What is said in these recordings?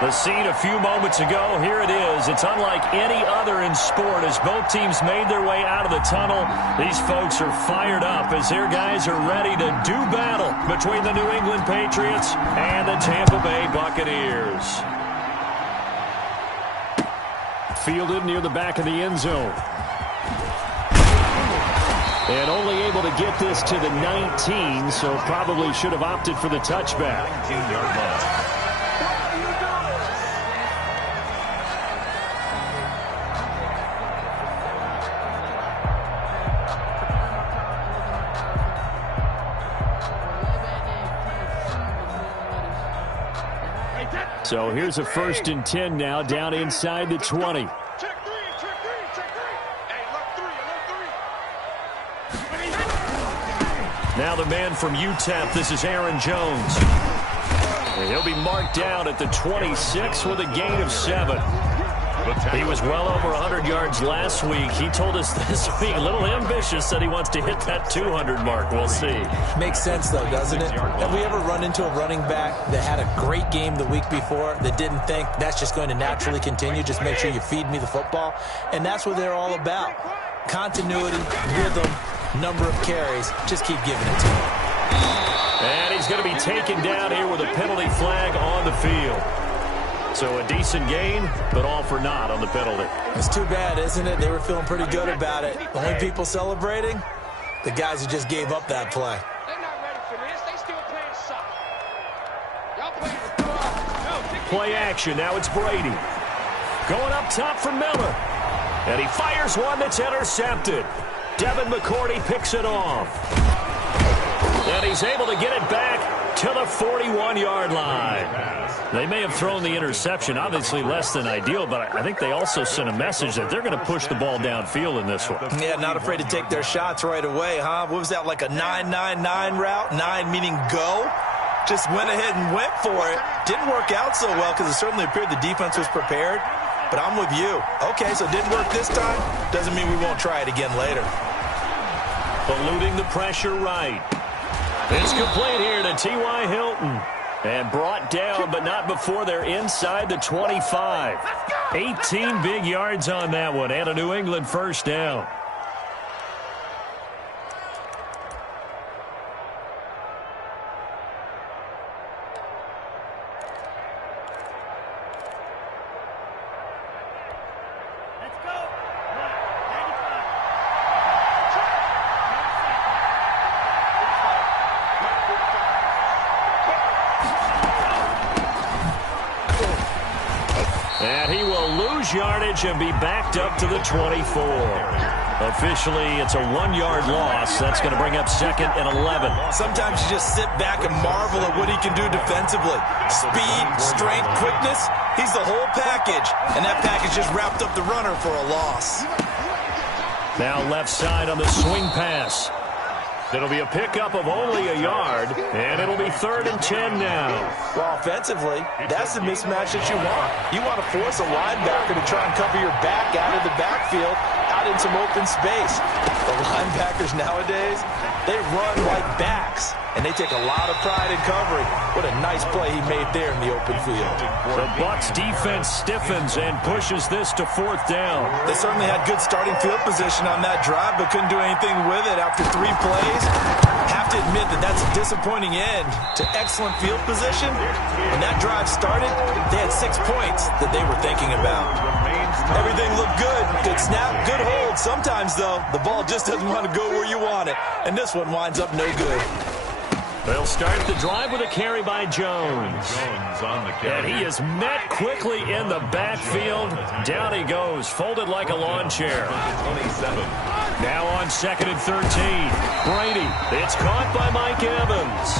The scene a few moments ago, here it is. It's unlike any other in sport as both teams made their way out of the tunnel. These folks are fired up as their guys are ready to do battle between the New England Patriots and the Tampa Bay Buccaneers. Fielded near the back of the end zone. And only able to get this to the 19, so probably should have opted for the touchback. 19-yard line. So here's a 1st and 10 now, down inside the 20. Now the man from UTEP, this is Aaron Jones. And he'll be marked down at the 26 with a gain of 7. He was well over 100 yards last week. He told us this week, a little ambitious, that he wants to hit that 200 mark. We'll see. Makes sense, though, doesn't it? Have we ever run into a running back that had a great game the week before that didn't think that's just going to naturally continue? Just make sure you feed me the football. And that's what they're all about. Continuity, rhythm, number of carries. Just keep giving it to him. And he's going to be taken down here with a penalty flag on the field. So a decent gain, but all for naught on the penalty. It's too bad, isn't it? They were feeling pretty good about it. The only people celebrating, the guys who just gave up that play. They're not ready for this. They still playing soft. Y'all playing for no. Play action. Now it's Brady. Going up top for Miller. And he fires one that's intercepted. Devin McCourty picks it off. And he's able to get it back to the 41-yard line. They may have thrown the interception, obviously less than ideal, but I think they also sent a message that they're going to push the ball downfield in this one. Yeah, not afraid to take their shots right away, huh? What was that, like a 9-9-9 route? 9 meaning go? Just went ahead and went for it. Didn't work out so well because it certainly appeared the defense was prepared, but I'm with you. Okay, so it didn't work this time. Doesn't mean we won't try it again later. Eluding the pressure right. It's complete here to T.Y. Hilton. And brought down, but not before they're inside the 25. 18 big yards on that one, and a New England first down. And he will lose yardage and be backed up to the 24. Officially, it's a 1-yard loss. That's going to bring up 2nd and 11. Sometimes you just sit back and marvel at what he can do defensively. Speed, strength, quickness, he's the whole package. And that package just wrapped up the runner for a loss. Now left side on the swing pass. It'll be a pickup of only a yard, and it'll be 3rd and 10 now. Well, offensively, that's the mismatch that you want. You want to force a linebacker to try and cover your back out of the backfield, out in some open space. The linebackers nowadays, they run like backs, and they take a lot of pride in covering. What a nice play he made there in the open field. The Bucs defense stiffens and pushes this to 4th down. They certainly had good starting field position on that drive, but couldn't do anything with it after 3 plays. Have to admit that that's a disappointing end to excellent field position. When that drive started, they had 6 points that they were thinking about. Everything looked good. Good snap, good hold. Sometimes, though, the ball just doesn't want to go where you want it. And this one winds up no good. They'll start the drive with a carry by Jones. And he is met quickly in the backfield. Down he goes, folded like a lawn chair. Now on 2nd and 13. Brady, it's caught by Mike Evans.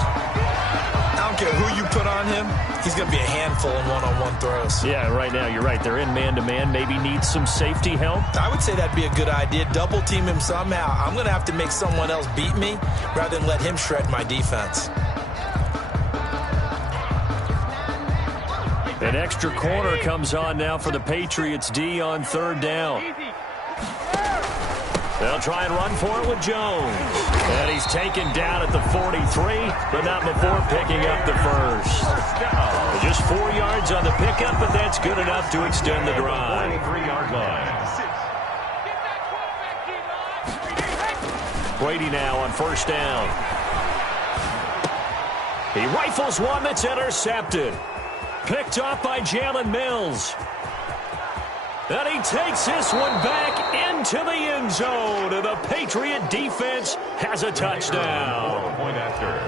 I don't care who you put on him, he's going to be a handful in one-on-one throws. Yeah, right now you're right. They're in man-to-man. Maybe needs some safety help. I would say that'd be a good idea. Double team him somehow. I'm going to have to make someone else beat me rather than let him shred my defense. An extra corner comes on now for the Patriots D on 3rd down. They'll try and run for it with Jones. And he's taken down at the 43, but not before picking up the first. Just 4 yards on the pickup, but that's good enough to extend the drive. 23-yard line. Brady now on first down. He rifles one that's intercepted. Picked off by Jalen Mills. And he takes this one back into the end zone. And the Patriot defense has a touchdown. Point after.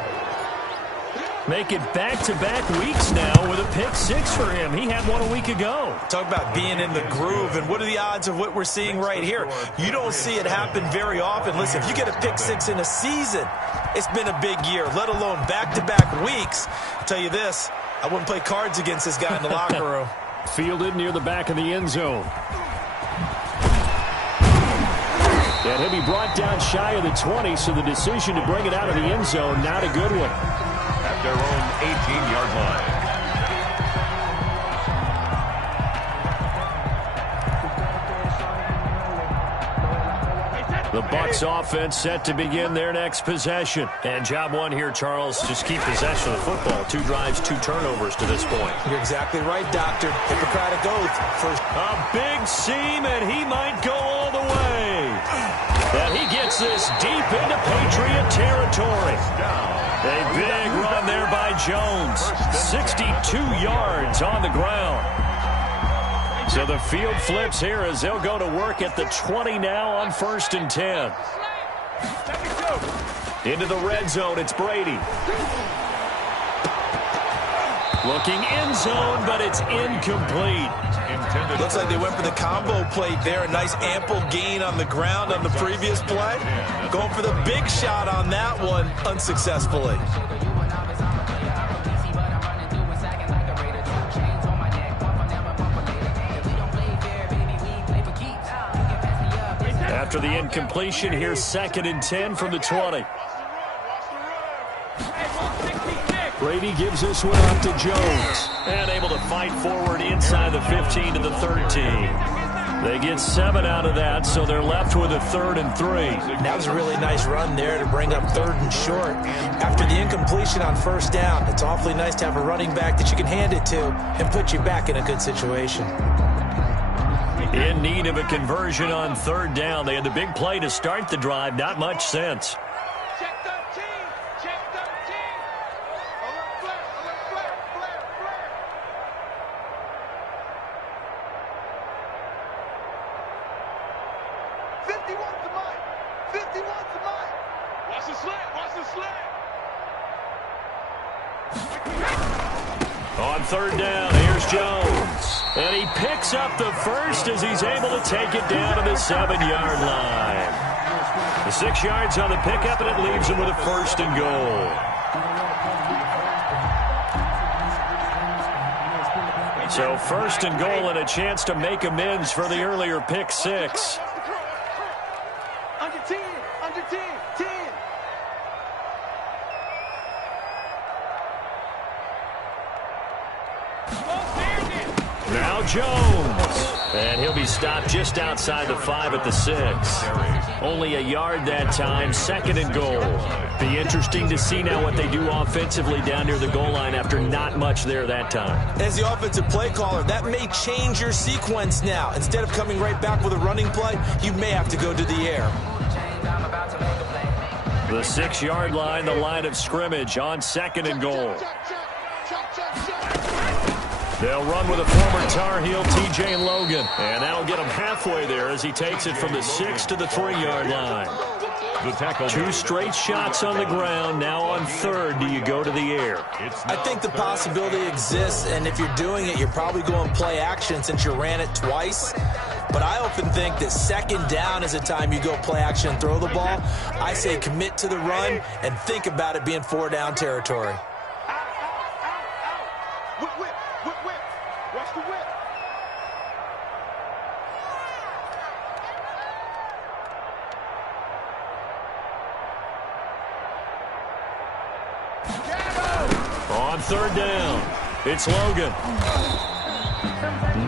Make it back-to-back weeks now with a pick six for him. He had one a week ago. Talk about being in the groove, and what are the odds of what we're seeing right here? You don't see it happen very often. Listen, if you get a pick six in a season, it's been a big year, let alone back-to-back weeks. I'll tell you this, I wouldn't play cards against this guy in the locker room. Fielded near the back of the end zone. And he'll be brought down shy of the 20, so the decision to bring it out of the end zone, not a good one. At their own 18-yard line. The Bucs offense set to begin their next possession. And job one here, Charles, just keep possession of the football. 2 drives, 2 turnovers to this point. You're exactly right, Doctor. Hippocratic oath. First. A big seam, and he might go all the way. And he gets this deep into Patriot territory. A big run there by Jones. 62 yards on the ground. So the field flips here as they'll go to work at the 20 now on 1st and 10. Into the red zone, it's Brady. Looking end zone, but it's incomplete. Looks like they went for the combo plate there. A nice ample gain on the ground on the previous play. Going for the big shot on that one unsuccessfully. After the incompletion, here's 2nd and 10 from the 20. Brady gives this one up to Jones. And able to fight forward inside the 15 to the 13. They get 7 out of that, so they're left with a 3rd and 3. That was a really nice run there to bring up 3rd and short. After the incompletion on 1st down, it's awfully nice to have a running back that you can hand it to and put you back in a good situation. In need of a conversion on 3rd down. They had the big play to start the drive. Not much sense. Check 13. Check 13. Alert flare. Alert flare. Flare. Flare. 51's the mic. 51's the mic. Watch the slant. Watch the slant. On 3rd down, here's Jones. And he picks up the first as he's able to take it down to the 7-yard line. The 6 yards on the pickup, and it leaves him with a 1st and goal. So 1st and goal and a chance to make amends for the earlier pick 6. Under 10. Under 10. 10. Now Jones. And he'll be stopped just outside the 5 at the 6. Only a yard that time, 2nd and goal. Be interesting to see now what they do offensively down near the goal line after not much there that time. As the offensive play caller, that may change your sequence now. Instead of coming right back with a running play, you may have to go to the air. The 6-yard line, the line of scrimmage on 2nd and goal. They'll run with a former Tar Heel, T.J. Logan. And that'll get him halfway there as he takes it from the 6 to the 3-yard line. The tackle. 2 straight shots on the ground. Now on 3rd, do you go to the air? I think the possibility exists, and if you're doing it, you're probably going play action since you ran it twice. But I often think that 2nd down is a time you go play action and throw the ball. I say commit to the run and think about it being 4-down territory. On 3rd down, it's Logan.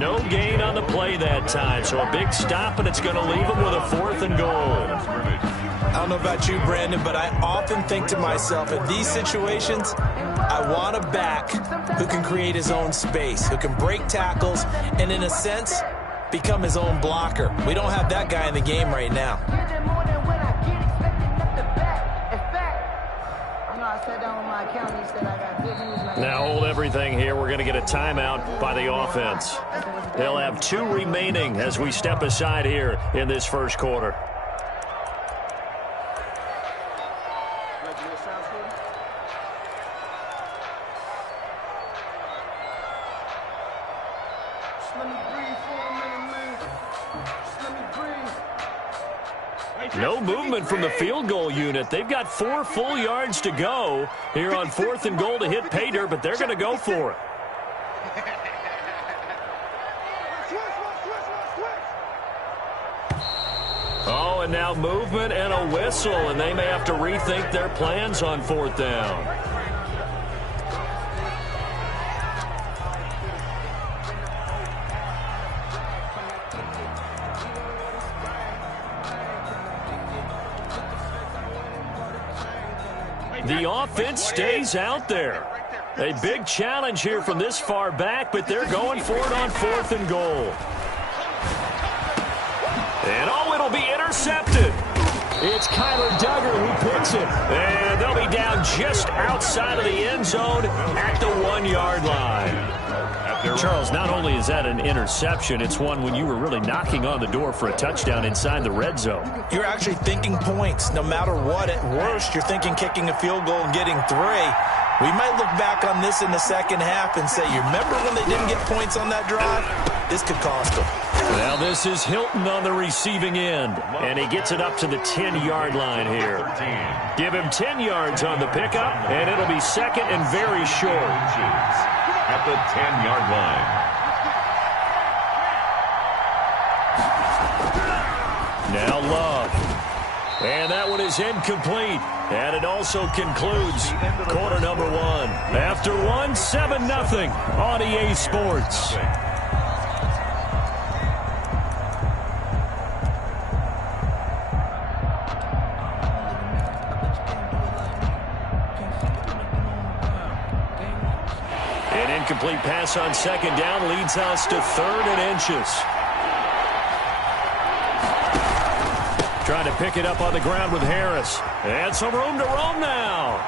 no gain on the play that time. So a big stop, and it's going to leave them with a 4th and goal. I don't know about you, Brandon, but I often think to myself, in these situations, I want a back who can create his own space, who can break tackles, and in a sense, become his own blocker. We don't have that guy in the game right now. Now hold everything here. We're going to get a timeout by the offense. They'll have 2 remaining as we step aside here in this first quarter. No movement from the field goal unit. They've got 4 full yards to go here on 4th and goal to hit pay dirt, but they're going to go for it. Oh, and now movement and a whistle, and they may have to rethink their plans on 4th down. The offense stays out there. A big challenge here from this far back, but they're going for it on 4th and goal. And it'll be intercepted. It's Kyler Duggar who picks it. And they'll be down just outside of the end zone at the 1-yard line. Charles, not only is that an interception, it's one when you were really knocking on the door for a touchdown inside the red zone. You're actually thinking points. No matter what, at worst, you're thinking kicking a field goal and getting 3. We might look back on this in the second half and say, you remember when they didn't get points on that drive? This could cost them. Now this is Hilton on the receiving end, and he gets it up to the 10-yard line here. Give him 10 yards on the pickup, and it'll be second and very short. At the 10-yard line. Now Love. And that one is incomplete. And it also concludes quarter number 1. After 1, 7-0 on EA Sports. An incomplete pass on 2nd down leads us to 3rd and inches. Trying to pick it up on the ground with Harris. And some room to roam now.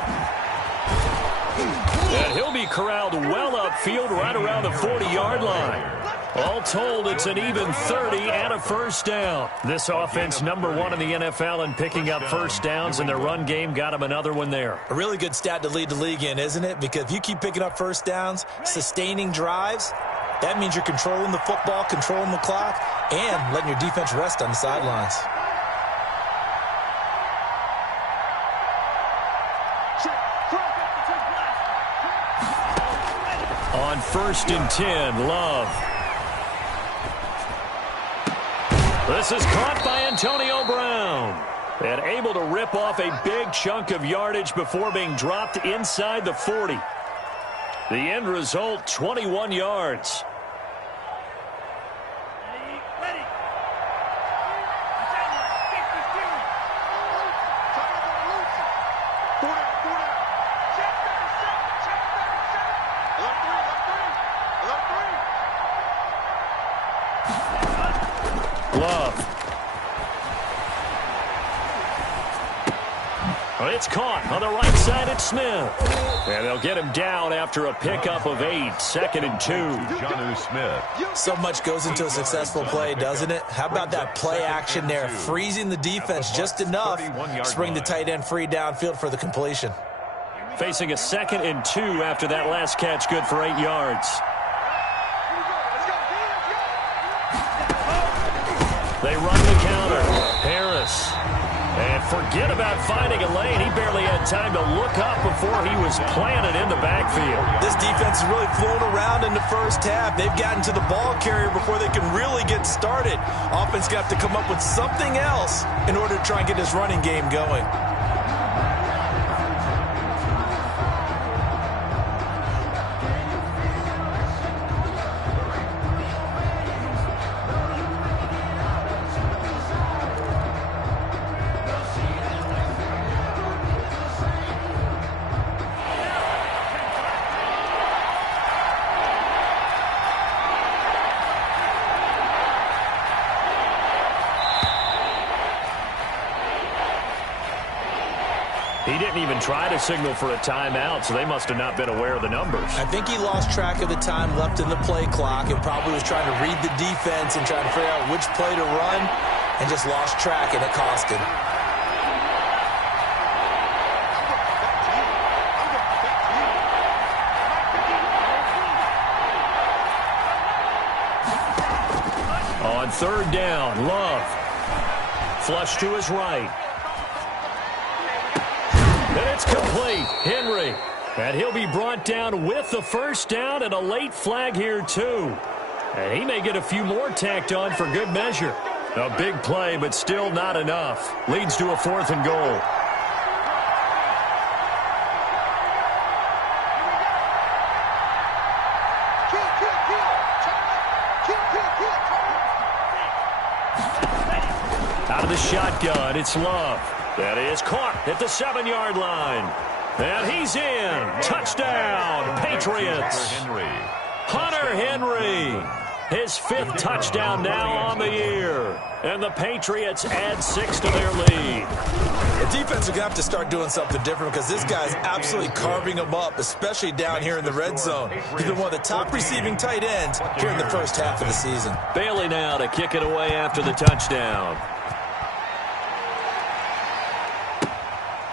And he'll be corralled well upfield right around the 40-yard line. All told, it's an even 30 and a first down. This offense #1 in the NFL in picking up first downs, and their run game got them another one there. A really good stat to lead the league in, isn't it? Because if you keep picking up first downs, sustaining drives, that means you're controlling the football, controlling the clock, and letting your defense rest on the sidelines. On 1st and 10, Love. This is caught by Antonio Brown. And able to rip off a big chunk of yardage before being dropped inside the 40. The end result, 21 yards. It's caught on the right side at Smith. And they'll get him down after a pickup of 8, 2nd and 2. Jonnu Smith. So much goes into a successful play, doesn't it? How about that play action there, freezing the defense just enough to bring the tight end free downfield for the completion. Facing a 2nd and 2 after that last catch, good for 8 yards. They run the counter. Harris. And forget about finding a lane. He barely had time to look up before he was planted in the backfield. This defense is really flown around in the first half. They've gotten to the ball carrier before they can really get started. Offense got to come up with something else in order to try and get this running game going. He didn't even try to signal for a timeout, so they must have not been aware of the numbers. I think he lost track of the time left in the play clock and probably was trying to read the defense and trying to figure out which play to run and just lost track, and it cost him. On third down, Love. Flush to his right. And it's complete. Henry. And he'll be brought down with the first down and a late flag here, too. And he may get a few more tacked on for good measure. A big play, but still not enough. Leads to a 4th and goal. Out of the shotgun, it's Love. That is caught at the 7-yard line. And he's in. Touchdown, Patriots. Hunter Henry. His 5th touchdown now on the year. And the Patriots add 6 to their lead. The defense are going to have to start doing something different because this guy's absolutely carving them up, especially down here in the red zone. He's been one of the top receiving tight ends here in the first half of the season. Bailey now to kick it away after the touchdown.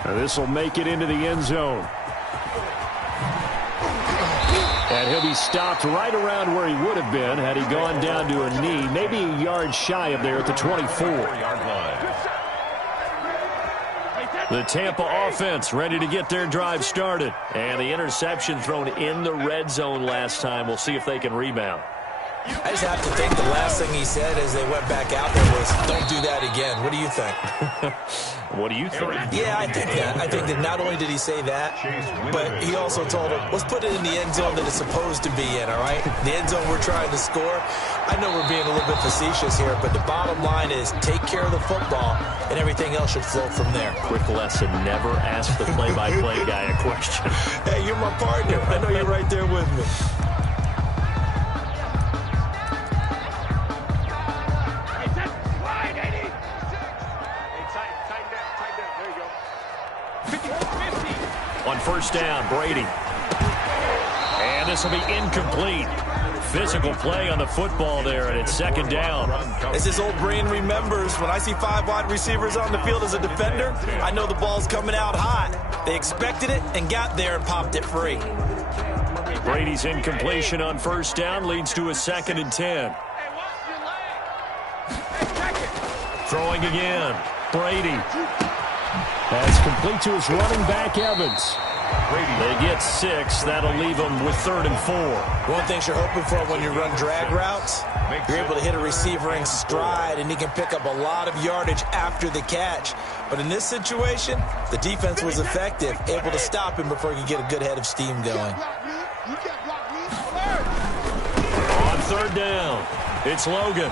And this will make it into the end zone. And he'll be stopped right around where he would have been had he gone down to a knee, maybe a yard shy of there at the 24-yard line. The Tampa offense ready to get their drive started. And the interception thrown in the red zone last time. We'll see if they can rebound. I just have to think the last thing he said as they went back out there was, don't do that again. What do you think? What do you think? Yeah, I think that. I think that not only did he say that, but he also told him, let's put it in the end zone that it's supposed to be in, all right? The end zone we're trying to score. I know we're being a little bit facetious here, but the bottom line is take care of the football, and everything else should flow from there. Quick lesson, never ask the play-by-play guy a question. Hey, you're my partner. I know you're right there with me. On first down, Brady. And this will be incomplete. Physical play on the football there, and it's second down. As his old brain remembers, when I see 5 wide receivers on the field as a defender, I know the ball's coming out hot. They expected it and got there and popped it free. Brady's incompletion on first down leads to a 2nd and 10. Throwing again. Brady. That's complete to his running back, Evans. They get 6. That'll leave them with 3rd and 4. One thing you're hoping for when you run drag routes, you're able to hit a receiver in stride, and he can pick up a lot of yardage after the catch. But in this situation, the defense was effective, able to stop him before he could get a good head of steam going. On third down, it's Logan.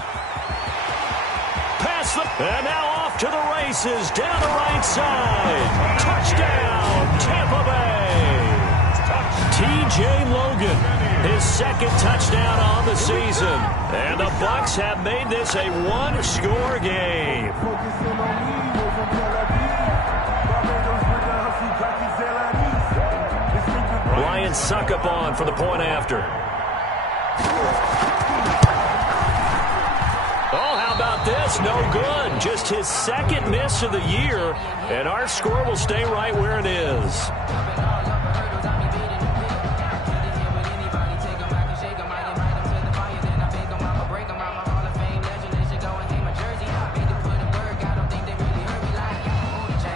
Pass the... And now off to the races, down the right side. Touchdown, Tampa Bay. T.J. Logan, his 2nd touchdown on the season. And the Bucs have made this a one-score game. Ryan Succop for the point after. Oh, how about this? No good. Just his 2nd miss of the year, and our score will stay right where it is.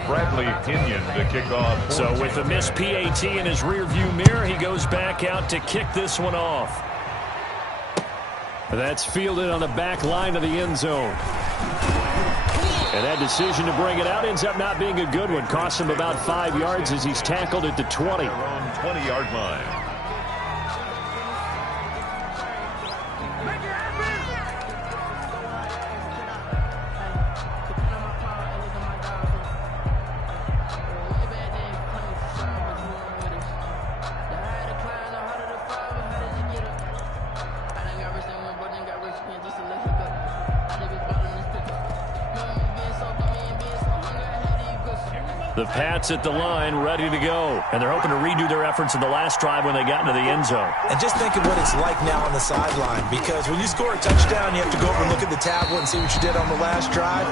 Bradley Pinion to kick off. So with the missed PAT in his rearview mirror, he goes back out to kick this one off. That's fielded on the back line of the end zone. And that decision to bring it out ends up not being a good one. Costs him about 5 yards as he's tackled at the 20. Their own 20-yard line. The Pats at the line, ready to go. And they're hoping to redo their efforts in the last drive when they got into the end zone. And just think of what it's like now on the sideline, because when you score a touchdown, you have to go over and look at the tablet and see what you did on the last drive.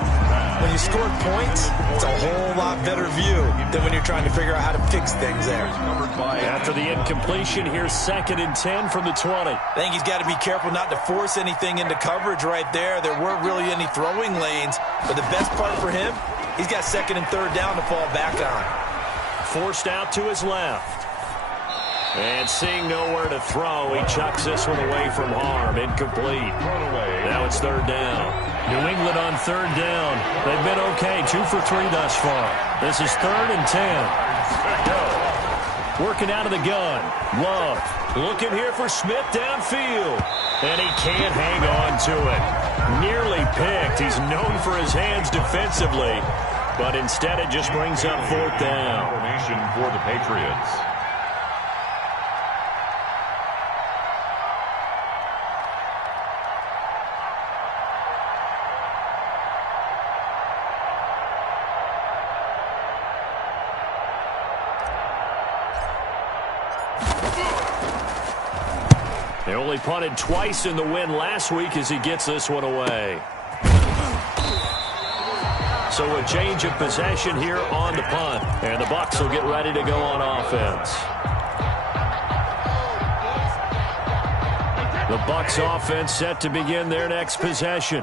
When you scored points, it's a whole lot better view than when you're trying to figure out how to fix things there. After the incompletion, here's 2nd and 10 from the 20. I think he's got to be careful not to force anything into coverage right there. There weren't really any throwing lanes, but the best part for him, he's got 2nd and 3rd down to fall back on. Forced out to his left. And seeing nowhere to throw, he chucks this one away from harm. Incomplete. Now it's 3rd down. New England on 3rd down. They've been okay, 2 for 3 thus far. This is 3rd and 10. Working out of the gun. Love looking here for Smith downfield. And he can't hang on to it. Nearly picked. He's known for his hands defensively. But instead it just brings up 4th down. Formation for the Patriots. They only punted twice in the win last week as he gets this one away. So a change of possession here on the punt. And the Bucs will get ready to go on offense. The Bucs offense set to begin their next possession.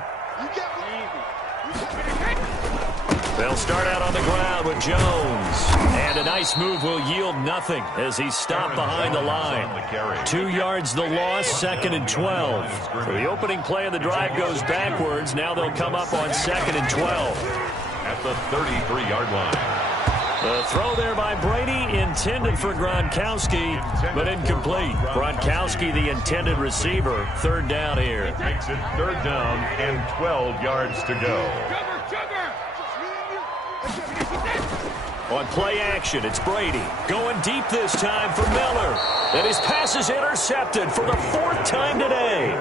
They'll start out on the ground with Jones. And a nice move will yield nothing as he's stopped behind the line. 2 yards the loss, 2nd and 12. So the opening play of the drive goes backwards. Now they'll come up on 2nd and 12. At the 33-yard line. The throw there by Brady intended for Gronkowski, but incomplete. Gronkowski, the intended receiver. 3rd down here. Makes it 3rd down and 12 yards to go. On play action, it's Brady. Going deep this time for Miller. And his pass is intercepted for the 4th time today.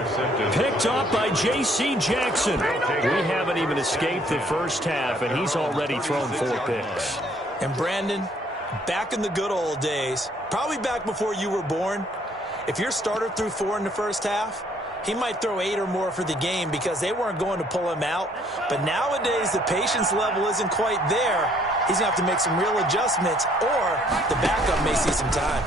Picked off by J.C. Jackson. We haven't even escaped the first half, and he's already thrown 4 picks. And Brandon, back in the good old days, probably back before you were born, if your starter threw 4 in the first half, he might throw 8 or more for the game because they weren't going to pull him out. But nowadays, the patience level isn't quite there. He's going to have to make some real adjustments, or the backup may see some time.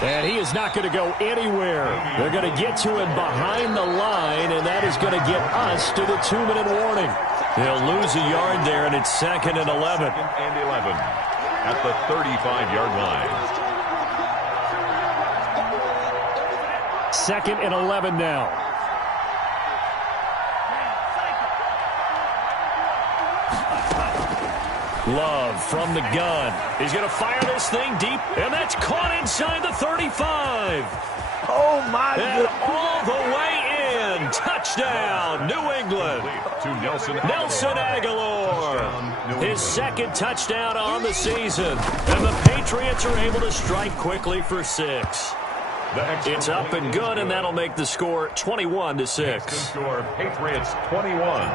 And he is not going to go anywhere. They're going to get to him behind the line, and that is going to get us to the 2-minute warning. They'll lose a yard there, and it's 2nd and 11. 2nd and 11 at the 35-yard line. 2nd and 11 now. Love from the gun. He's going to fire this thing deep, and that's caught inside the 35. Oh, my And goodness. all the way in. Touchdown, New England. To Nelson Aguilar. His 2nd touchdown on the season. And the Patriots are able to strike quickly for 6. It's up and good, and that'll make the score 21-6. Score Patriots 21.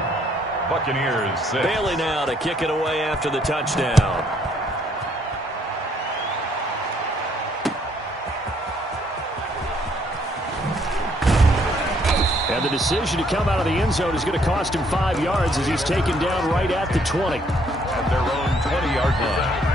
Buccaneers 6. Bailey now to kick it away after the touchdown. And the decision to come out of the end zone is going to cost him 5 yards as he's taken down right at the 20. At their own 20-yard line.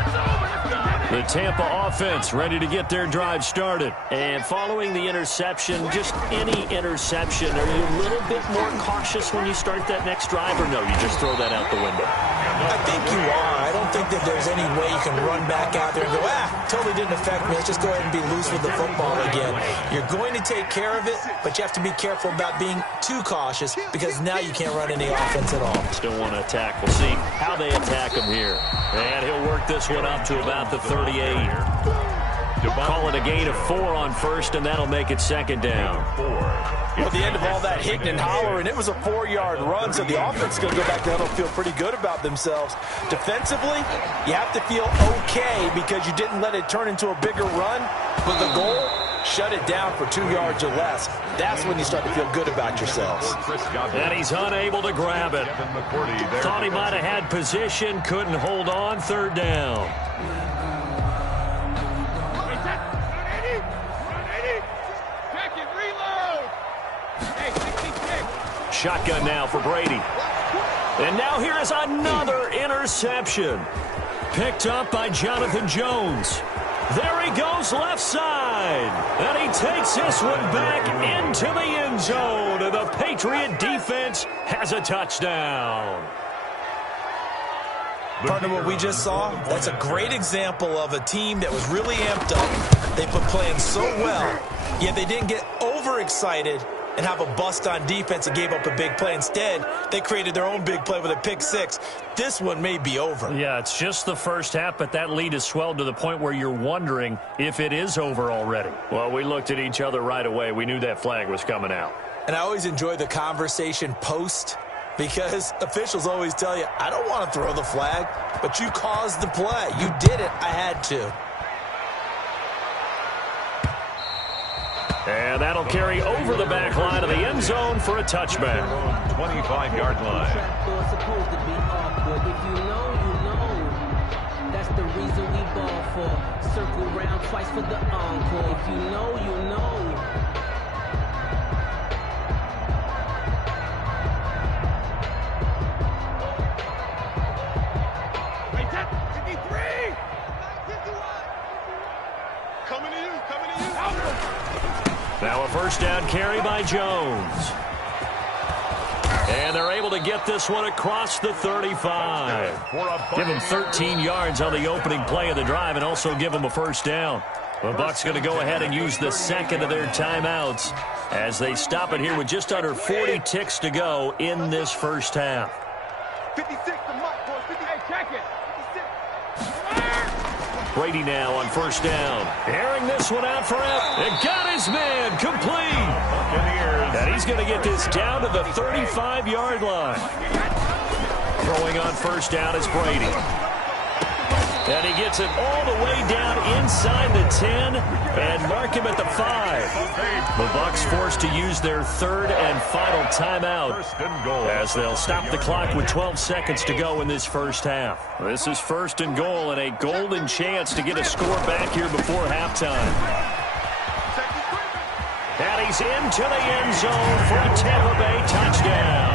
The Tampa offense ready to get their drive started. And following the interception, just any interception, are you a little bit more cautious when you start that next drive, or no, you just throw that out the window? I think you are. I don't think that there's any way you can run back out there and go, totally didn't affect me. Let's just go ahead and be loose with the football again. You're going to take care of it, but you have to be careful about being too cautious because now you can't run any offense at all. Still want to attack. We'll see how they attack him here. And he'll work this one up to about the 38. Call it a gain of 4 on 1st, and that'll make it 2nd down. Well, at the end of all that hitting and hollering, it was a 4-yard run, so the offense is going to go back there and feel pretty good about themselves. Defensively, you have to feel okay because you didn't let it turn into a bigger run, but the goal shut it down for 2 yards or less. That's when you start to feel good about yourselves. And he's unable to grab it. Thought he might have had position, couldn't hold on, third down. Shotgun now for Brady. And now here is another interception. Picked up by Jonathan Jones. There he goes left side. And he takes this one back into the end zone. And the Patriot defense has a touchdown. Partner, what we just saw, that's a great example of a team that was really amped up. They put playing so well, yet they didn't get overexcited and have a bust on defense and gave up a big play. Instead, they created their own big play with a pick six. This one may be over. Yeah, it's just the first half, but that lead has swelled to the point where you're wondering if it is over already. Well, we looked at each other right away. We knew that flag was coming out. And I always enjoy the conversation post, because officials always tell you, I don't want to throw the flag, but you caused the play. You did it. I had to. And that'll carry over the back line of the end zone for a touchback. 25-yard line. Supposed to be awkward. If you know, you know. That's the reason we ball for. Circle round twice for the encore. If you know, you know. Wait, that 53. Coming to you. Now a first down carry by Jones. And they're able to get this one across the 35. Give him 13 yards on the opening play of the drive and also give him a first down. The Bucs going to go ahead and use the second of their timeouts as they stop it here with just under 40 ticks to go in this first half. 56, the mark, boys. 58, check it. 56. Brady now on first down. Airing this one out for him. It got his man complete. And he's going to get this down to the 35-yard line. Throwing on first down is Brady. And he gets it all the way down inside the 10 and mark him at the 5. The Bucs forced to use their third and final timeout as they'll stop the clock with 12 seconds to go in this first half. This is first and goal and a golden chance to get a score back here before halftime. And he's into the end zone for a Tampa Bay touchdown.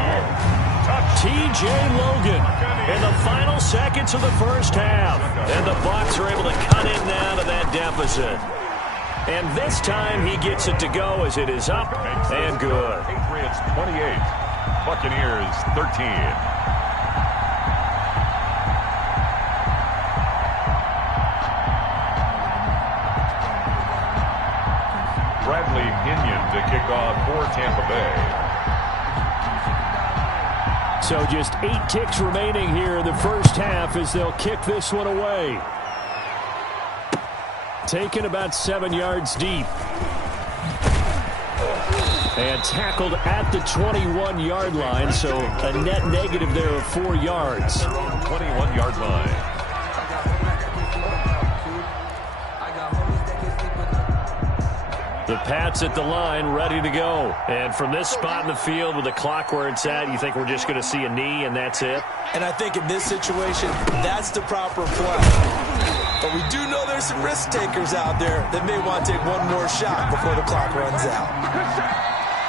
T.J. Logan in the final seconds of the first half. And the Bucs are able to cut him down to that deficit. And this time he gets it to go as it is up and good. Patriots 28, Buccaneers 13. Bradley Pinion to kick off for Tampa Bay. So just 8 ticks remaining here in the first half as they'll kick this one away. Taken about 7 yards deep. And tackled at the 21-yard line, so a net negative there of 4 yards. 21-yard line. The Pats at the line, ready to go. And from this spot in the field with the clock where it's at, you think we're just going to see a knee and that's it? And I think in this situation, that's the proper play. But we do know there's some risk takers out there that may want to take one more shot before the clock runs out.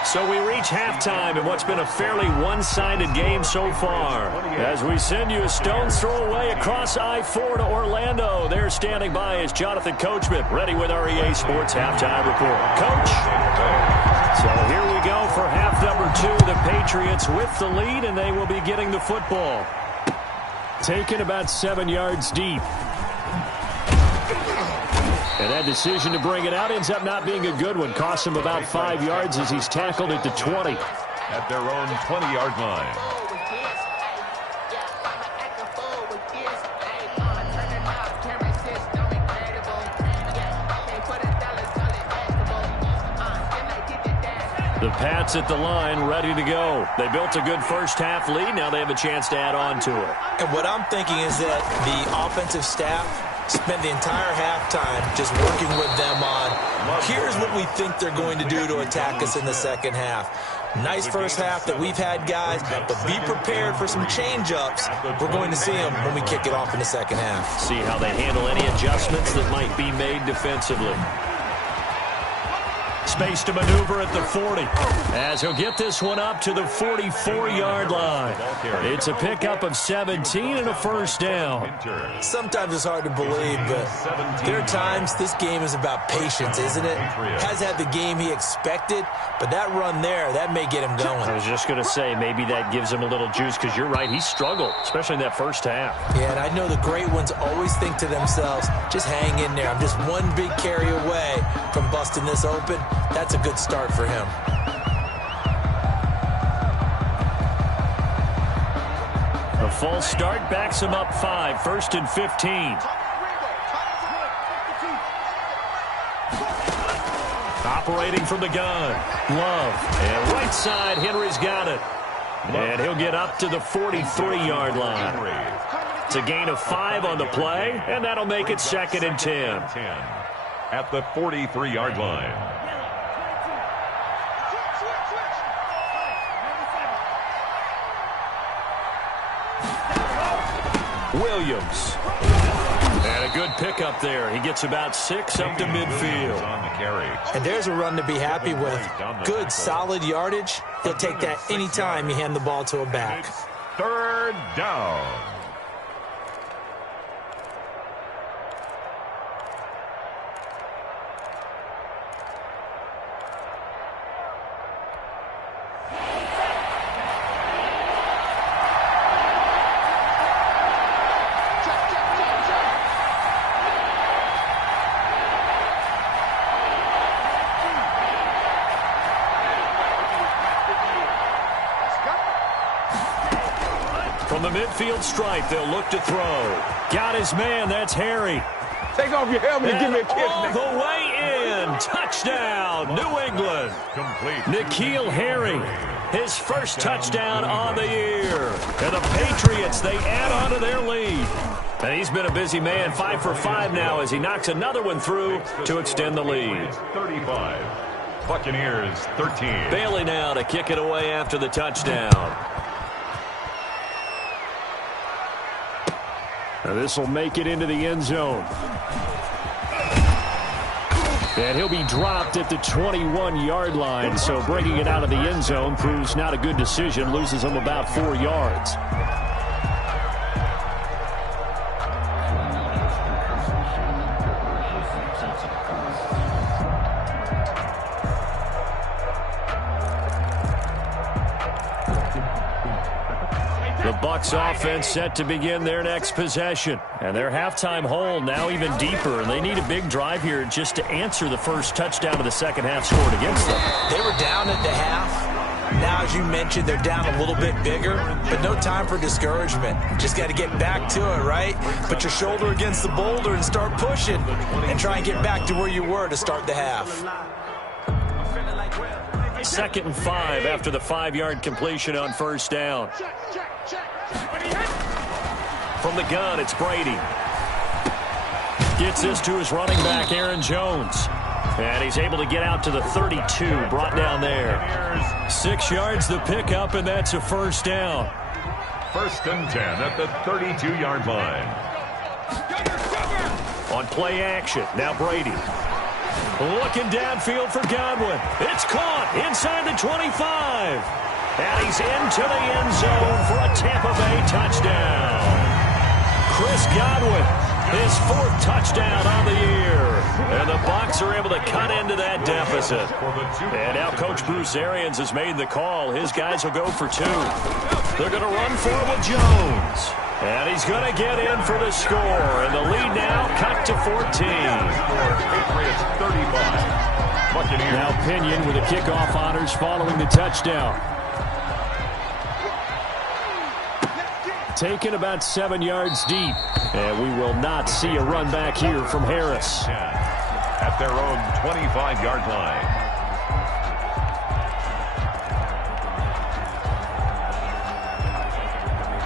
So we reach halftime in what's been a fairly one-sided game so far. As we send you a stone's throw away across I-4 to Orlando. There standing by is Jonathan Coachman, ready with our EA Sports Halftime Report. Coach? So here we go for half number 2. The Patriots with the lead, and they will be getting the football. Taken about 7 yards deep. And that decision to bring it out ends up not being a good one. Costs him about 5 yards as he's tackled at the 20. At their own 20-yard line. The Pats at the line, ready to go. They built a good first half lead. Now they have a chance to add on to it. And what I'm thinking is that the offensive staff Spent the entire halftime just working with them on, here's what we think they're going to do to attack us in the second half. Nice first half that we've had, guys, but be prepared for some change-ups. We're going to see them when we kick it off in the second half. See how they handle any adjustments that might be made defensively. Space to maneuver at the 40 as he'll get this one up to the 44-yard line. It's a pickup of 17 and a first down. Sometimes it's hard to believe, but there are times this game is about patience, isn't it? Has had the game he expected, but that run there, that may get him going. I was just going to say, maybe that gives him a little juice, because you're right, he struggled, especially in that first half. Yeah, and I know the great ones always think to themselves, just hang in there. I'm just one big carry away from busting this open. That's a good start for him. A false start backs him up 5, 1st and 15. Operating from the gun, Love. And right side, Henry's got it. And he'll get up to the 43-yard line. It's a gain of 5 on the play, and that'll make it 2nd and 10. At the 43-yard line. Williams. And a good pickup there. He gets about 6 up to midfield. And there's a run to be happy with. Good, solid yardage. He'll take that anytime you hand the ball to a back. 3rd down. From the midfield stripe, they'll look to throw. Got his man, that's Harry. Take off your helmet and give me a kiss. All the way in. Touchdown, New England. Complete. N'Keal Harry, his first touchdown on the year. And the Patriots, they add on to their lead. And he's been a busy man, 5 for 5 now as he knocks another one through to extend the lead. 35. Buccaneers 13. Bailey now to kick it away after the touchdown. Now this will make it into the end zone. And he'll be dropped at the 21-yard line, so bringing it out of the end zone proves not a good decision, loses him about 4 yards. The Bucs offense set to begin their next possession. And their halftime hole now even deeper. And they need a big drive here just to answer the first touchdown of the second half scored against them. They were down at the half. Now, as you mentioned, they're down a little bit bigger, but no time for discouragement. Just got to get back to it, right? Put your shoulder against the boulder and start pushing and try and get back to where you were to start the half. 2nd and 5 after the 5-yard completion on first down. From the gun, it's Brady. Gets this to his running back, Aaron Jones. And he's able to get out to the 32, brought down there. 6 yards the pickup, and that's a first down. 1st and 10 at the 32-yard line. On play action, now Brady. Looking downfield for Godwin. It's caught inside the 25. And he's into the end zone for a Tampa Bay touchdown. Chris Godwin, his 4th touchdown on the year. And the Bucs are able to cut into that deficit. And now Coach Bruce Arians has made the call. His guys will go for 2. They're going to run for it with Jones. And he's going to get in for the score. And the lead now cut to 14. Patriots 35. Buccaneers. Now Pinion with the kickoff honors following the touchdown. Taken about 7 yards deep. And we will not see a run back here from Harris. At their own 25-yard line.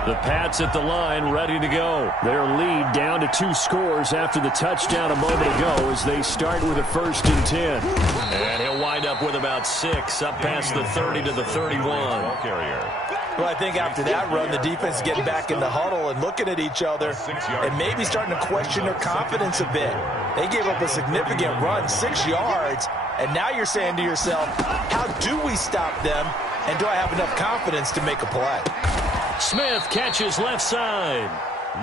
The Pats at the line, ready to go. Their lead down to 2 scores after the touchdown a moment ago as they start with a 1st and 10. And he'll wind up with about 6, up past the 30 to the 31. Well, I think after that run, the defense is getting back in the huddle and looking at each other and maybe starting to question their confidence a bit. They gave up a significant run, 6 yards, and now you're saying to yourself, how do we stop them, and do I have enough confidence to make a play? Smith catches left side.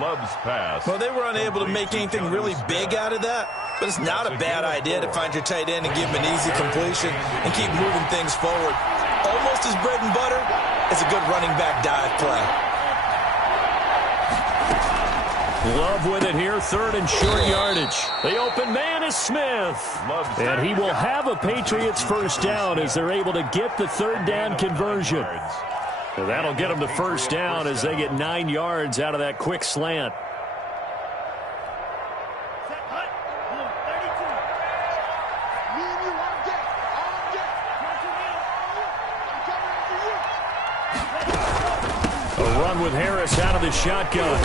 Love's pass. Well, they were unable to make anything really big out of that, but it's not a bad idea to find your tight end and give him an easy completion and keep moving things forward. Almost as bread and butter as a good running back dive play. Love with it here, 3rd and short yardage. The open man is Smith. And he will have a Patriots 1st down as they're able to get the 3rd down conversion. So that'll get them the 1st down as they get 9 yards out of that quick slant. A run with Harris out of the shotgun.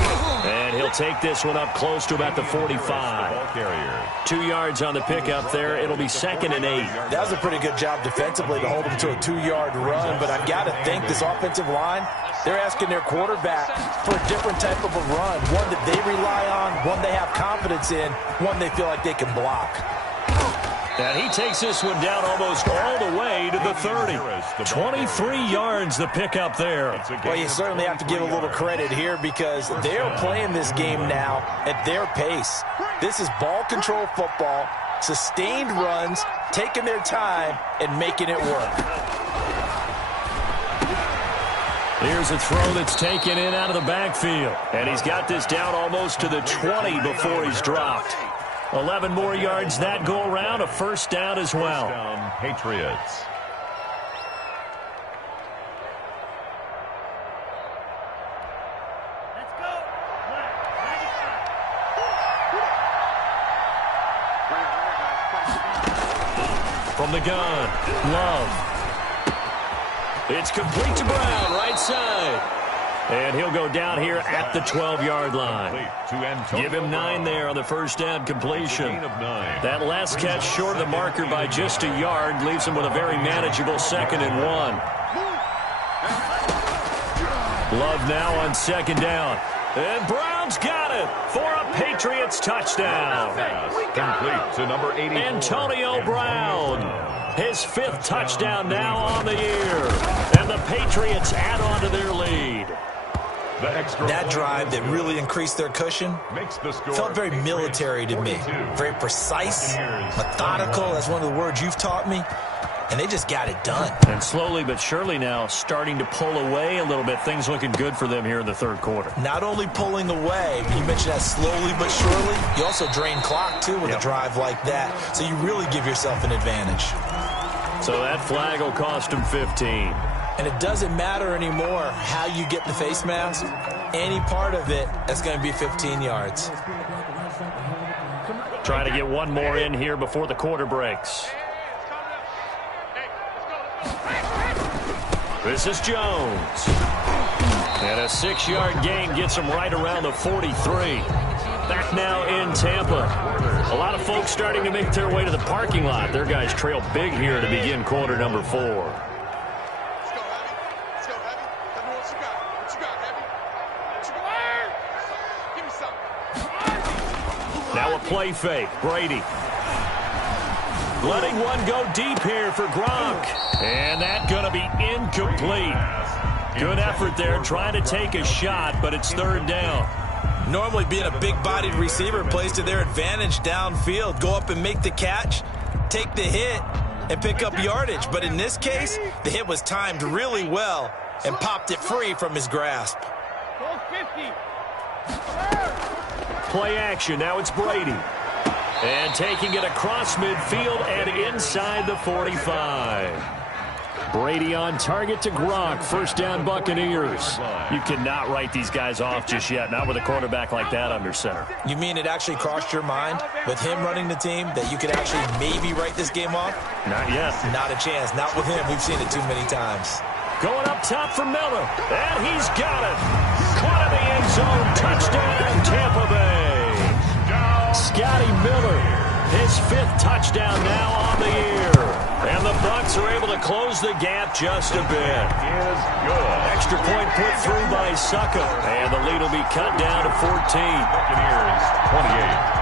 And he'll take this one up close to about the 45. 2 yards on the pickup there. It'll be 2nd and 8. That was a pretty good job defensively to hold him to a 2-yard run, but I've got to think this offensive line, they're asking their quarterback for a different type of a run, one that they rely on, one they have confidence in, one they feel like they can block. And he takes this one down almost all the way to the 30. 23 yards the pickup there. Well, you certainly have to give a little credit here because they're playing this game now at their pace. This is ball control football, sustained runs, taking their time, and making it work. Here's a throw that's taken in out of the backfield. And he's got this down almost to the 20 before he's dropped. 11 more yards that go around, a 1st down as well. Down, Patriots. Let's go. From the gun, Love. It's complete to Brown, right side. And he'll go down here at the 12-yard line. Give him 9 there on the 1st down completion. That last catch short of the marker by just a yard leaves him with a very manageable 2nd and 1. Love now on 2nd down. And Brown's got it for a Patriots touchdown. Complete to number 84. Antonio Brown. His 5th touchdown now on the year. And the Patriots add on to their lead. That drive that really increased their cushion felt very military to me. Very precise, methodical. That's one of the words you've taught me. And they just got it done. And slowly but surely now starting to pull away a little bit. Things looking good for them here in the 3rd quarter. Not only pulling away, you mentioned that slowly but surely. You also drain clock, too, with a drive like that. So you really give yourself an advantage. So that flag will cost them 15. And it doesn't matter anymore how you get the face mask. Any part of it, that's going to be 15 yards. Trying to get one more in here before the quarter breaks. This is Jones. And a 6-yard gain gets him right around the 43. Back now in Tampa. A lot of folks starting to make their way to the parking lot. Their guys trail big here to begin quarter number 4. Now a play fake. Brady. Letting one go deep here for Gronk. And that's going to be incomplete. Good effort there trying to take a shot, but it's 3rd down. Normally being a big-bodied receiver plays to their advantage downfield. Go up and make the catch, take the hit, and pick up yardage. But in this case, the hit was timed really well and popped it free from his grasp. Play action. Now it's Brady. And taking it across midfield and inside the 45. Brady on target to Gronk. 1st down Buccaneers. You cannot write these guys off just yet. Not with a quarterback like that under center. You mean it actually crossed your mind with him running the team that you could actually maybe write this game off? Not yet. Not a chance. Not with him. We've seen it too many times. Going up top for Miller. And he's got it. caught in the end zone. Touchdown, Tampa Bay. Scotty Miller, his 5th touchdown now on the year. And the Bucs are able to close the gap just a bit. Extra point put through by Succop. And the lead will be cut down to 14. Buccaneers 28.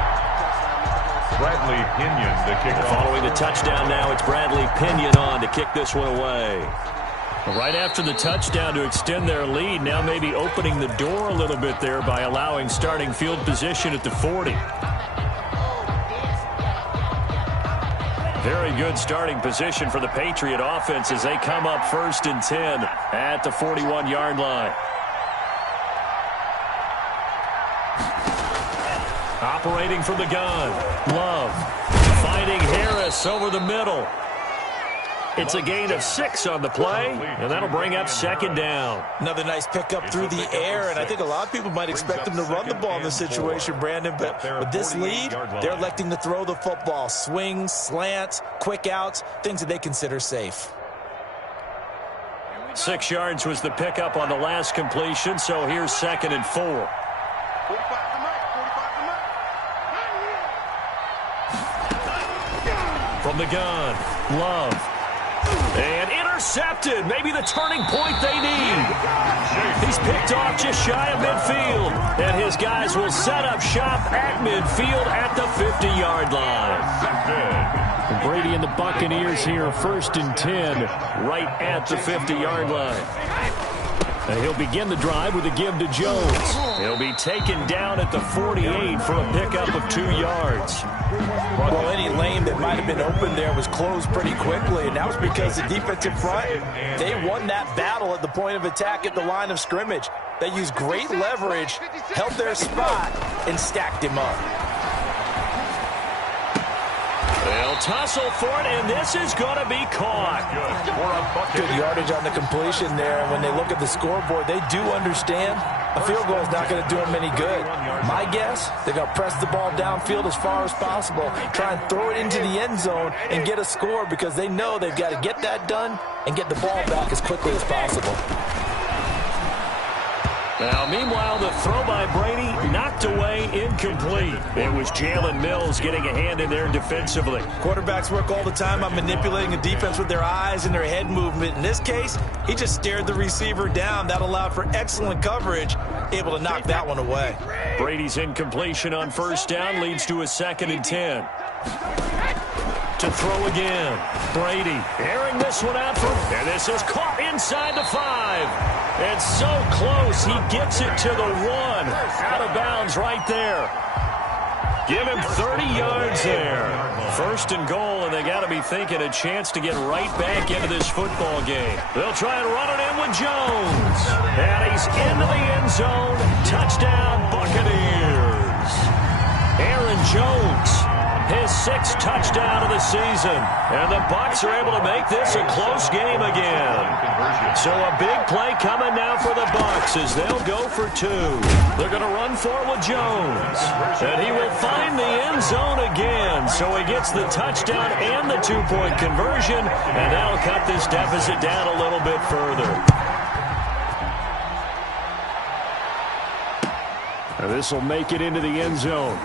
Bradley Pinion to kick off. Following the touchdown now, it's Bradley Pinion on to kick this one away. Right after the touchdown to extend their lead, now maybe opening the door a little bit there by allowing starting field position at the 40. Very good starting position for the Patriot offense as they come up 1st and 10 at the 41-yard line. Operating from the gun, Love finding Harris over the middle. It's a gain of 6 on the play, and that'll bring up 2nd down. Another nice pickup through the air, and I think a lot of people might expect them to run the ball in this situation, Brandon, but with this lead, they're electing to throw the football. Swings, slants, quick outs, things that they consider safe. 6 yards was the pickup on the last completion, so here's 2nd and 4. From the gun, Love. And intercepted. Maybe the turning point they need. He's picked off just shy of midfield. And his guys will set up shop at midfield at the 50-yard line. Brady and the Buccaneers here, 1st and 10, right at the 50-yard line. And he'll begin the drive with a give to Jones. He'll be taken down at the 48 for a pickup of 2 yards. Well, any lane that might have been open there was closed pretty quickly, and that was because the defensive front, they won that battle at the point of attack at the line of scrimmage. They used great leverage, held their spot, and stacked him up. They'll tussle for it, and this is going to be caught. Good yardage on the completion there, and when they look at the scoreboard, they do understand a field goal is not going to do them any good. My guess, they're going to press the ball downfield as far as possible, try and throw it into the end zone and get a score because they know they've got to get that done and get the ball back as quickly as possible. Now, meanwhile, the throw by Brady knocked away, incomplete. It was Jalen Mills getting a hand in there defensively. Quarterbacks work all the time on manipulating a defense with their eyes and their head movement. In this case, he just stared the receiver down. That allowed for excellent coverage, able to knock that one away. Brady's incompletion on 1st down leads to a 2nd and 10. To throw again. Brady airing this one out for, and this is caught inside the 5. It's so close, he gets it to the 1. Out of bounds right there. Give him 30 yards there. 1st and goal, and they got to be thinking a chance to get right back into this football game. They'll try and run it in with Jones. And he's into the end zone. Touchdown, Buccaneers. Aaron Jones, his 6th touchdown of the season. And the Bucs are able to make this a close game again. So a big play coming now for the Bucs as they'll go for 2. They're going to run for it with Jones. And he will find the end zone again. So he gets the touchdown and the 2-point conversion. And that'll cut this deficit down a little bit further. And this will make it into the end zone.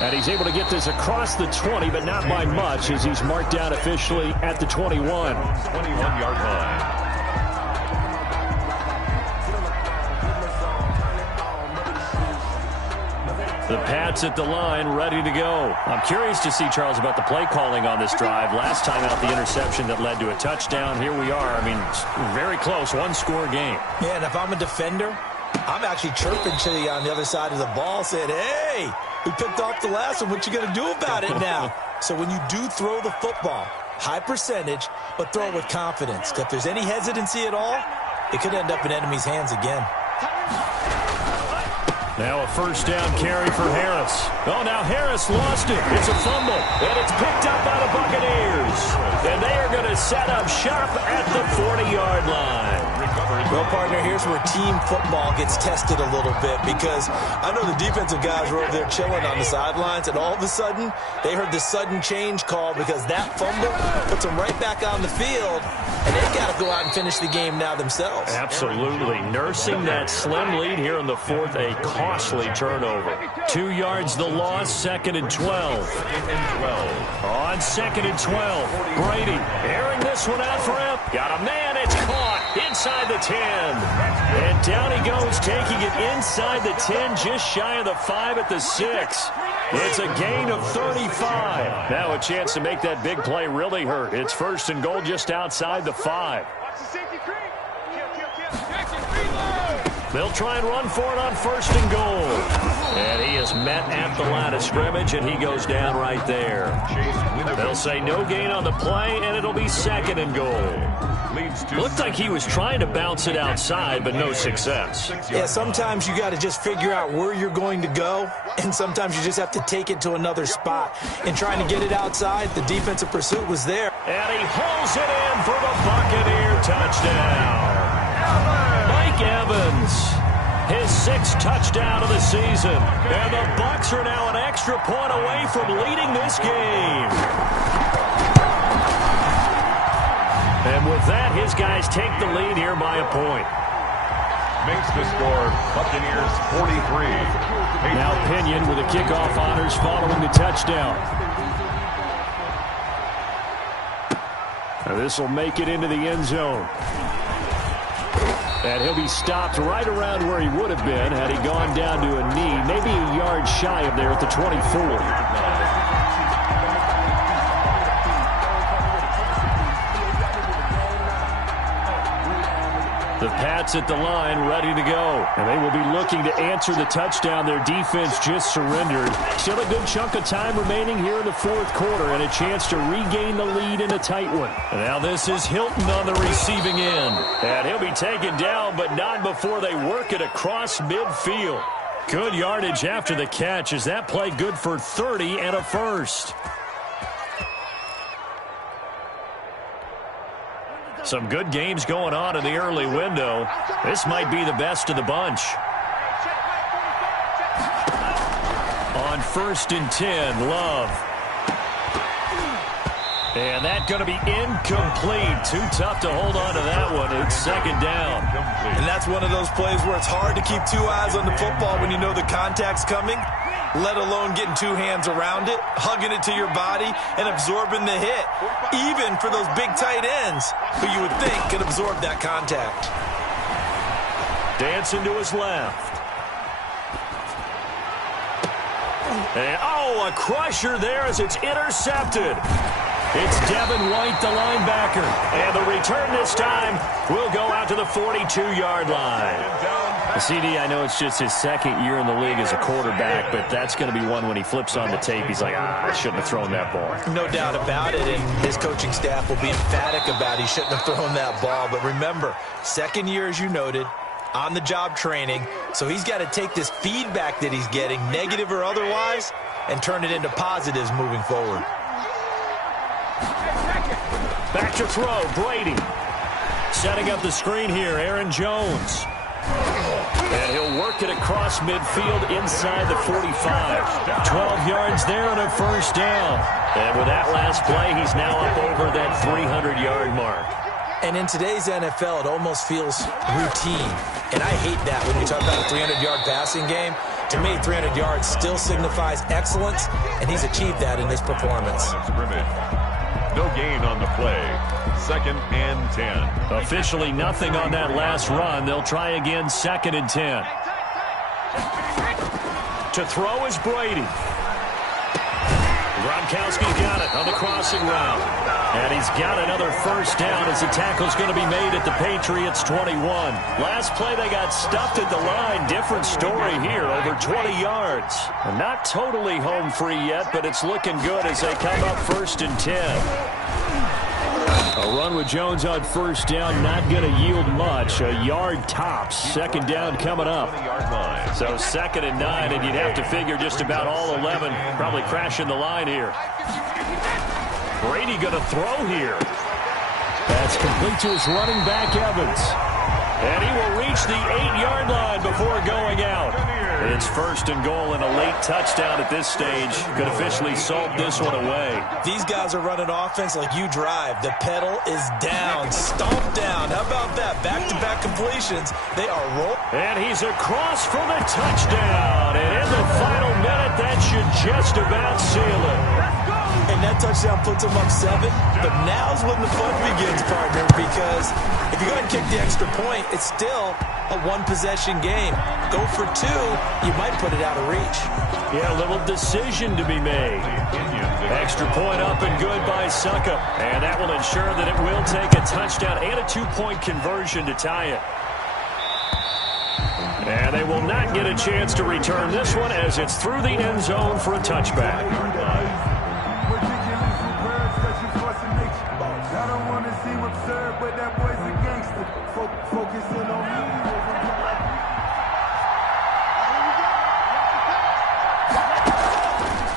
And he's able to get this across the 20, but not by much, as he's marked down officially at the 21. 21-yard line. The Pats at the line, ready to go. I'm curious to see, Charles, about the play calling on this drive. Last time out, the interception that led to a touchdown. Here we are. I mean, very close, 1-score game. Yeah, and if I'm a defender, I'm actually chirping to you on the other side of the ball, saying, hey, we picked off the last one. What you going to do about it now? So when you do throw the football, high percentage, but throw it with confidence. If there's any hesitancy at all, it could end up in enemy's hands again. Now a 1st down carry for Harris. Oh, now Harris lost it. It's a fumble, and it's picked up by the Buccaneers. And they are going to set up shop at the 40-yard line. Well, partner, here's where team football gets tested a little bit, because I know the defensive guys were over there chilling on the sidelines, and all of a sudden they heard the sudden change call because that fumble puts them right back on the field, and they've got to go out and finish the game now themselves. Absolutely. Nursing that slim lead here in the fourth, a costly turnover. 2 yards the loss, 2nd and 12. On 2nd and 12, Brady airing this one out for him. Got a man, it's caught inside the 10. And down he goes, taking it inside the 10, just shy of the 5 at the 6. It's a gain of 35. Now a chance to make that big play really hurt. It's 1st and goal just outside the 5. They'll try and run for it on 1st and goal. And he is met at the line of scrimmage, and he goes down right there. They'll say no gain on the play, and it'll be 2nd and goal. Looked like he was trying to bounce it outside, but no success. Yeah, sometimes you got to just figure out where you're going to go, and sometimes you just have to take it to another spot. In trying to get it outside, the defensive pursuit was there. And he hauls it in for the Buccaneer touchdown. Mike Evans, his 6th touchdown of the season. And the Bucs are now an extra point away from leading this game. And with that, his guys take the lead here by a point. Makes the score Buccaneers 43. Now Pinion with the kickoff honors following the touchdown. This will make it into the end zone. And he'll be stopped right around where he would have been had he gone down to a knee, maybe a yard shy of there at the 24. The Pats at the line, ready to go. And they will be looking to answer the touchdown their defense just surrendered. Still a good chunk of time remaining here in the 4th quarter, and a chance to regain the lead in a tight one. And now this is Hilton on the receiving end. And he'll be taken down, but not before they work it across midfield. Good yardage after the catch. Is that play good for 30 and a first? Some good games going on in the early window. This might be the best of the bunch. On 1st and 10, Love. And that's going to be incomplete. Too tough to hold on to that one. It's 2nd down. And that's one of those plays where it's hard to keep 2 eyes on the football when you know the contact's coming, let alone getting 2 hands around it, hugging it to your body, and absorbing the hit. Even for those big tight ends, who you would think could absorb that contact. Dancing to his left. And, a crusher there as it's intercepted. It's Devin White, the linebacker. And the return this time will go out to the 42-yard line. CD, I know it's just his 2nd year in the league as a quarterback, but that's going to be one when he flips on the tape. He's like, I shouldn't have thrown that ball. No doubt about it, and his coaching staff will be emphatic about he shouldn't have thrown that ball. But remember, 2nd year, as you noted, on-the-job training, so he's got to take this feedback that he's getting, negative or otherwise, and turn it into positives moving forward. Back to throw, Brady. Setting up the screen here, Aaron Jones. And he'll work it across midfield inside the 45. 12 yards there and a first down. And with that last play, he's now up over that 300-yard mark. And in today's NFL, it almost feels routine. And I hate that when you talk about a 300-yard passing game. To me, 300 yards still signifies excellence, and he's achieved that in this performance. No gain on the play. 2nd and 10. Officially nothing on that last run. They'll try again, 2nd and 10. To throw is Brady. Gronkowski's got it on the crossing route. And he's got another first down as the tackle's going to be made at the Patriots 21. Last play they got stuffed at the line. Different story here, over 20 yards. And not totally home free yet, but it's looking good as they come up 1st and 10. A run with Jones on first down, not going to yield much. A yard tops. 2nd down coming up. So 2nd and 9, and you'd have to figure just about all 11 probably crashing the line here. Brady going to throw here. That's complete to his running back, Evans. And he will reach the 8-yard line before going out. It's 1st and goal, and a late touchdown at this stage could officially salt this one away. These guys are running offense like you drive. The pedal is down, stomped down. How about that? Back-to-back completions. They are rolling. And he's across for the touchdown. And in the final minute, that should just about seal it. And that touchdown puts them up 7. But now's when the fun begins, partner, because if you go ahead and kick the extra point, it's still a one-possession game. Go for 2, you might put it out of reach. Yeah, a little decision to be made. Extra point up and good by Succop. And that will ensure that it will take a touchdown and a 2-point conversion to tie it. And they will not get a chance to return this one as it's through the end zone for a touchback.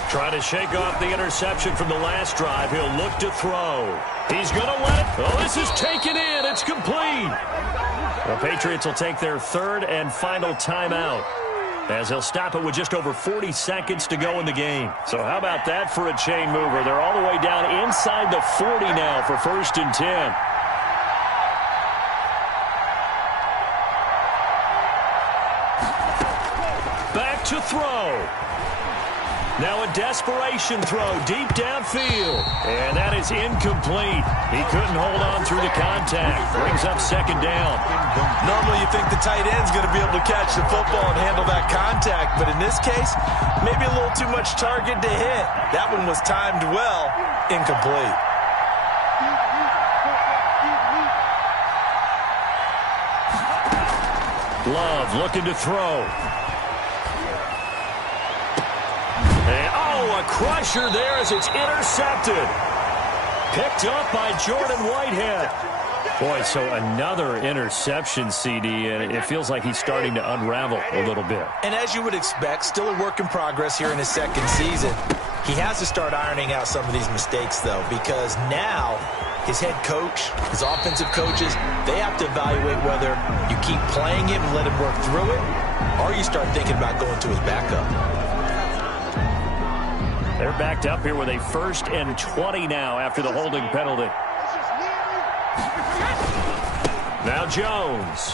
Trying to shake off the interception from the last drive. He'll look to throw. He's going to let it. Oh, this is taken in. It's complete. The Patriots will take their 3rd and final timeout, as they'll stop it with just over 40 seconds to go in the game. So how about that for a chain mover? They're all the way down inside the 40 now for 1st and 10. Back to throw. Now a desperation throw deep downfield. And that is incomplete. He couldn't hold on through the contact. Brings up 2nd down. Normally you think the tight end's going to be able to catch the football and handle that contact. But in this case, maybe a little too much target to hit. That one was timed well. Incomplete. Love looking to throw. A crusher there as it's intercepted. Picked up by Jordan Whitehead. Boy, so another interception, CD, and it feels like he's starting to unravel a little bit. And as you would expect, still a work in progress here in his 2nd season. He has to start ironing out some of these mistakes, though, because now his head coach, his offensive coaches, they have to evaluate whether you keep playing him and let him work through it, or you start thinking about going to his backup. They're backed up here with a 1st and 20 now after the holding penalty. Now Jones.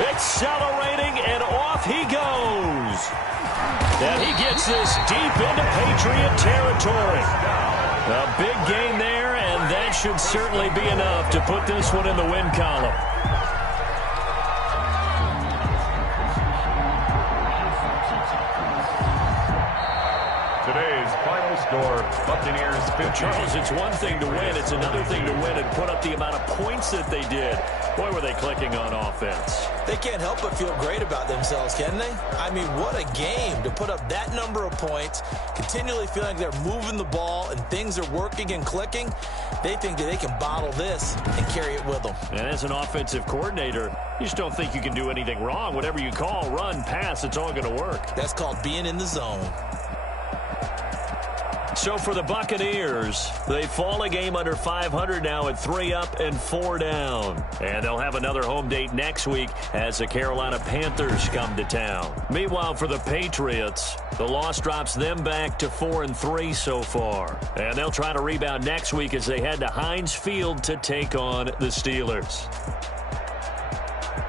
Accelerating, and off he goes. And he gets this deep into Patriot territory. A big gain there, and that should certainly be enough to put this one in the win column. Today's final score, Buccaneers 50. Charles, it's one thing to win. It's another thing to win and put up the amount of points that they did. Boy, were they clicking on offense. They can't help but feel great about themselves, can they? I mean, what a game to put up that number of points, continually feeling like they're moving the ball and things are working and clicking. They think that they can bottle this and carry it with them. And as an offensive coordinator, you just don't think you can do anything wrong. Whatever you call, run, pass, it's all going to work. That's called being in the zone. So for the Buccaneers, they fall a game under 500 now at 3 up and 4 down. And they'll have another home date next week as the Carolina Panthers come to town. Meanwhile, for the Patriots, the loss drops them back to 4-3 so far. And they'll try to rebound next week as they head to Heinz Field to take on the Steelers.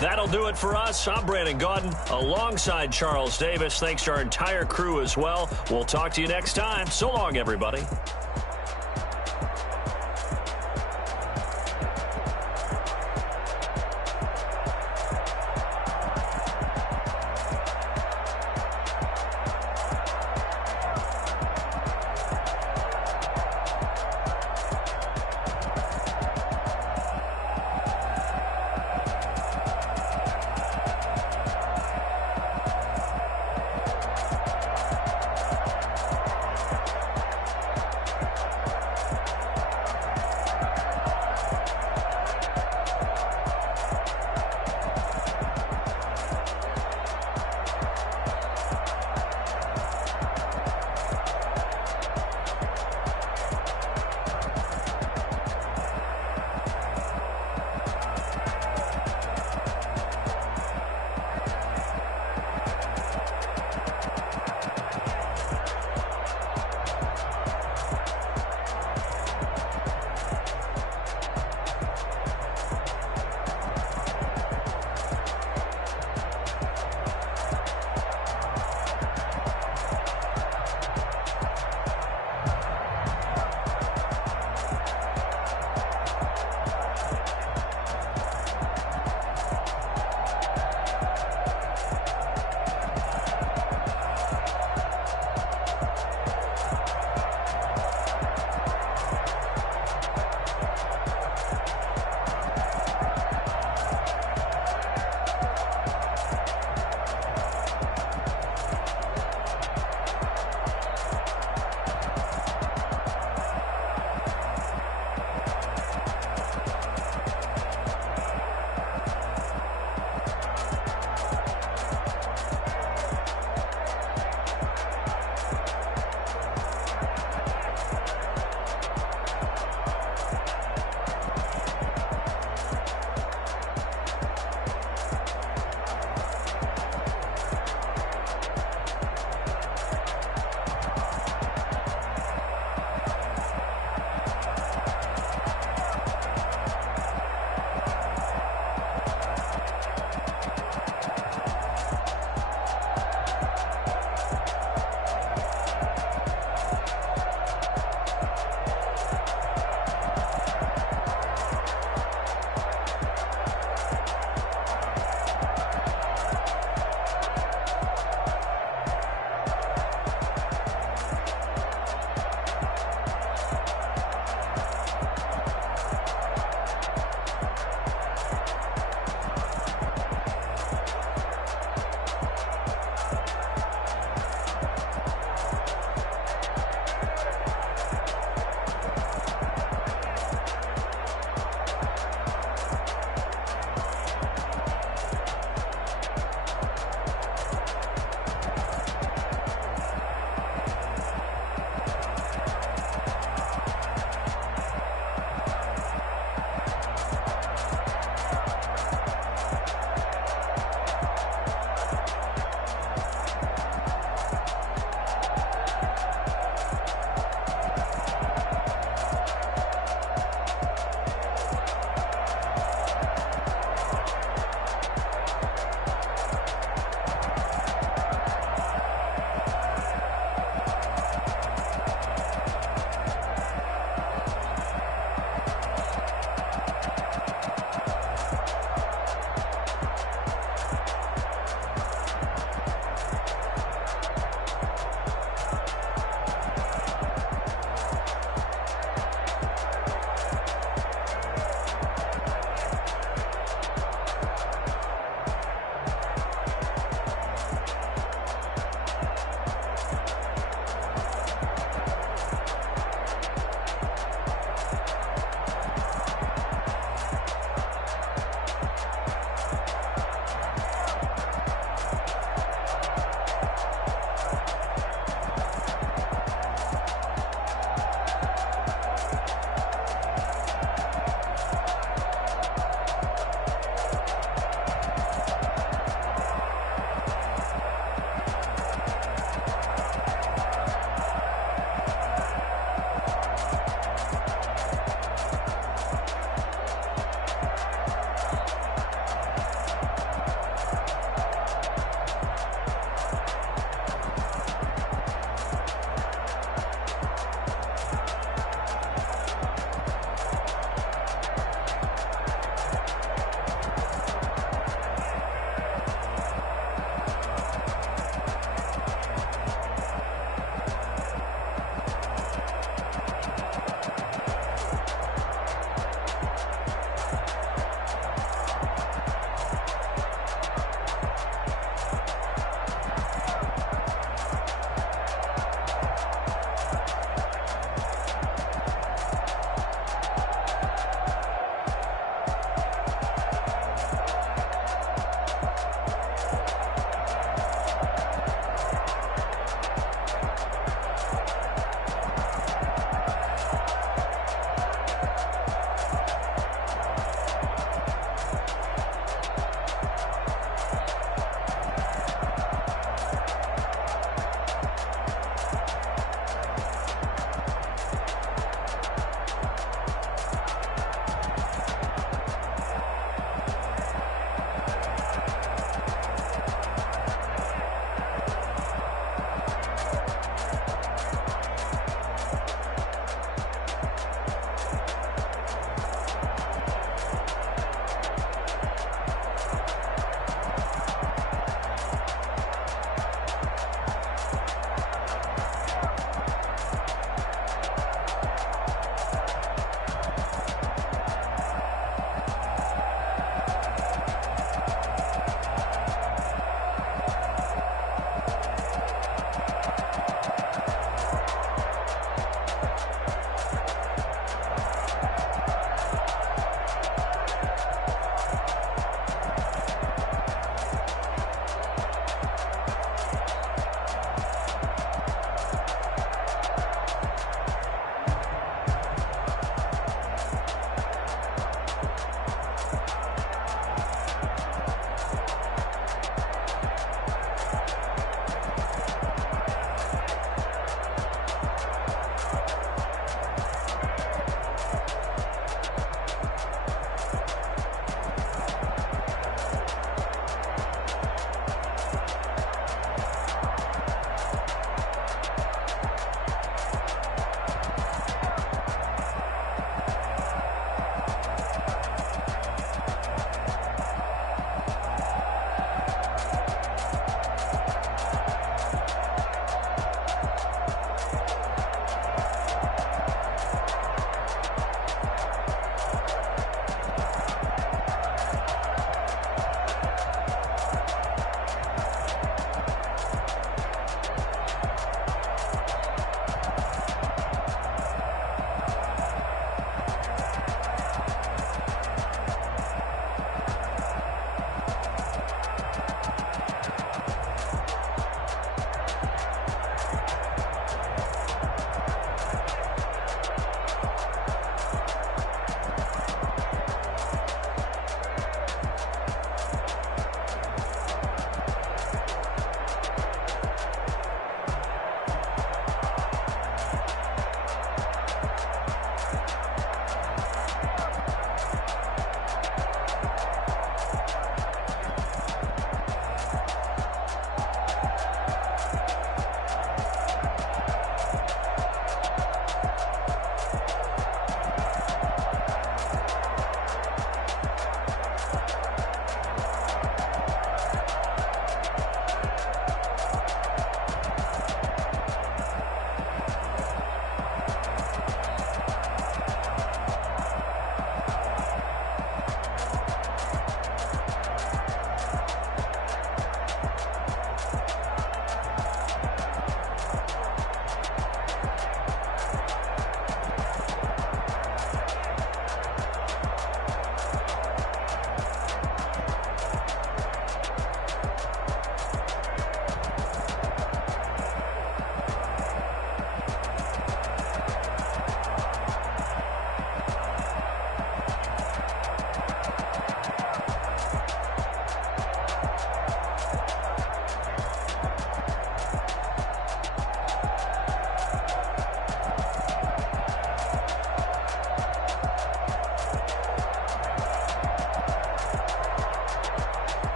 That'll do it for us. I'm Brandon Gaudin alongside Charles Davis. Thanks to our entire crew as well. We'll talk to you next time. So long, everybody.